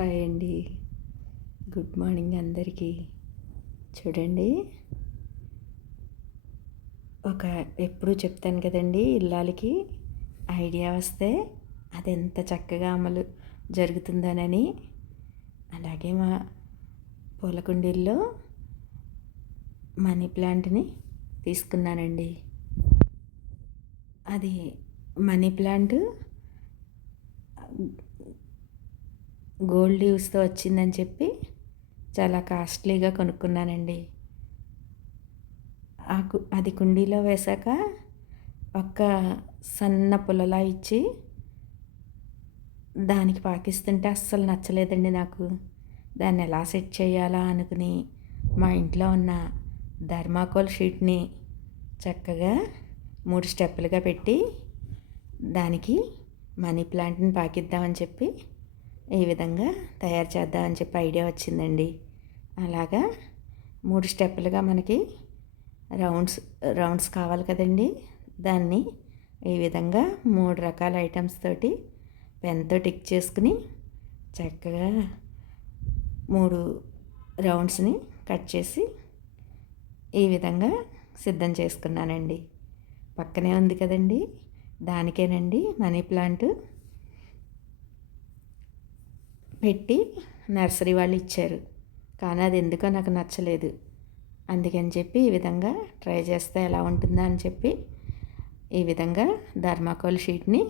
Hi అండి. Good morning అందరికీ. చూడండి. ఒక ఎప్పుడు చెప్తాను కదండి ఇల్లాలకి ఐడియా వస్తే అది ఎంత చక్కగా అమలు జరుగుతుందనని. అలాగే మా పూలకుండీల్లో మనీ ప్లాంట్ని తీసుకున్నానండి. అది మనీ ప్లాంట్ గోల్డ్ లీవ్స్తో వచ్చిందని చెప్పి చాలా కాస్ట్లీగా కొనుక్కున్నానండి. ఆ అది కుండీలో వేశాక ఒక్క సన్న పుల్లలా ఇచ్చి దానికి పాకిస్తుంటే అస్సలు నచ్చలేదండి నాకు. దాన్ని ఎలా సెట్ చేయాలా అనుకుని మా ఇంట్లో ఉన్న ధర్మాకోల్ షీట్ని చక్కగా మూడు స్టెప్పులుగా పెట్టి దానికి మనీ ప్లాంట్ని పాకిద్దామని చెప్పి ఈ విధంగా తయారు చేద్దాం అని చెప్పి ఐడియా వచ్చిందండి. అలాగా మూడు స్టెప్పులుగా మనకి రౌండ్స్ రౌండ్స్ కావాలి కదండి. దాన్ని ఈ విధంగా మూడు రకాల ఐటమ్స్ తోటి పెన్తో టిక్ చేసుకుని చక్కగా మూడు రౌండ్స్ని కట్ చేసి ఈ విధంగా సిద్ధం చేసుకున్నానండి. పక్కనే ఉంది కదండి. దానికేనండి మనీ ప్లాంట్. పెట్టి నర్సరీ వాళ్ళు ఇచ్చారు. కానీ అది ఎందుకో నాకు నచ్చలేదు. అందుకని చెప్పి ఈ విధంగా ట్రై చేస్తే ఎలా ఉంటుందా అని చెప్పి ఈ విధంగా ధర్మాకోల్ షీట్ని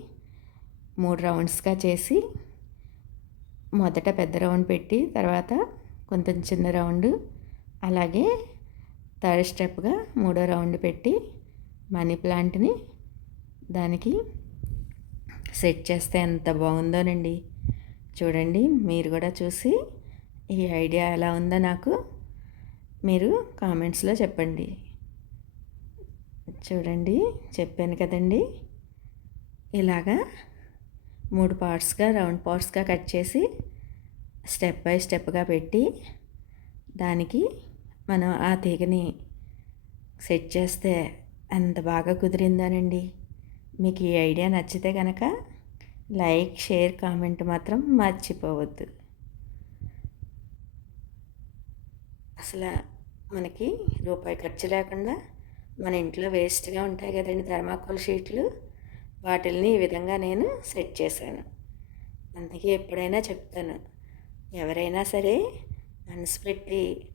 మూడు రౌండ్స్గా చేసి మొదట పెద్ద రౌండ్ పెట్టి తర్వాత కొంచెం చిన్న రౌండ్ అలాగే థర్డ్ స్టెప్గా మూడో రౌండ్ పెట్టి మనీ ప్లాంట్ని దానికి సెట్ చేస్తే ఎంత బాగుందోనండి. చూడండి మీరు కూడా చూసి ఈ ఐడియా ఎలా ఉందో నాకు మీరు కామెంట్స్లో చెప్పండి. చూడండి చెప్పాను కదండి. ఇలాగా మూడు పార్ట్స్గా రౌండ్ పార్ట్స్గా కట్ చేసి స్టెప్ బై స్టెప్గా పెట్టి దానికి మనం ఆ తీగని సెట్ చేస్తే ఎంత బాగా కుదిరిందానండి. మీకు ఈ ఐడియా నచ్చితే కనుక లైక్ షేర్ కామెంట్ మాత్రం మర్చిపోవద్దు. అసలు మనకి రూపాయి ఖర్చు లేకుండా మన ఇంట్లో వేస్ట్గా ఉంటాయి కదండి థర్మాకోల్ షీట్లు. వాటిల్ని ఈ విధంగా నేను సెట్ చేశాను. అందుకే ఎప్పుడైనా చెప్తాను. ఎవరైనా సరే మనసు పెట్టి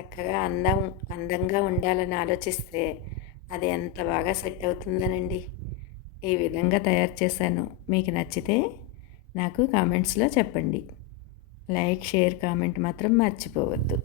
చక్కగా అందం అందంగా ఉండాలని ఆలోచిస్తే అది ఎంత బాగా సెట్ అవుతుందనండి. ఈ విధంగా తయారు చేశాను. మీకు నచ్చితే నాకు కామెంట్స్లో చెప్పండి. లైక్ షేర్ కామెంట్ మాత్రం మర్చిపోవద్దు.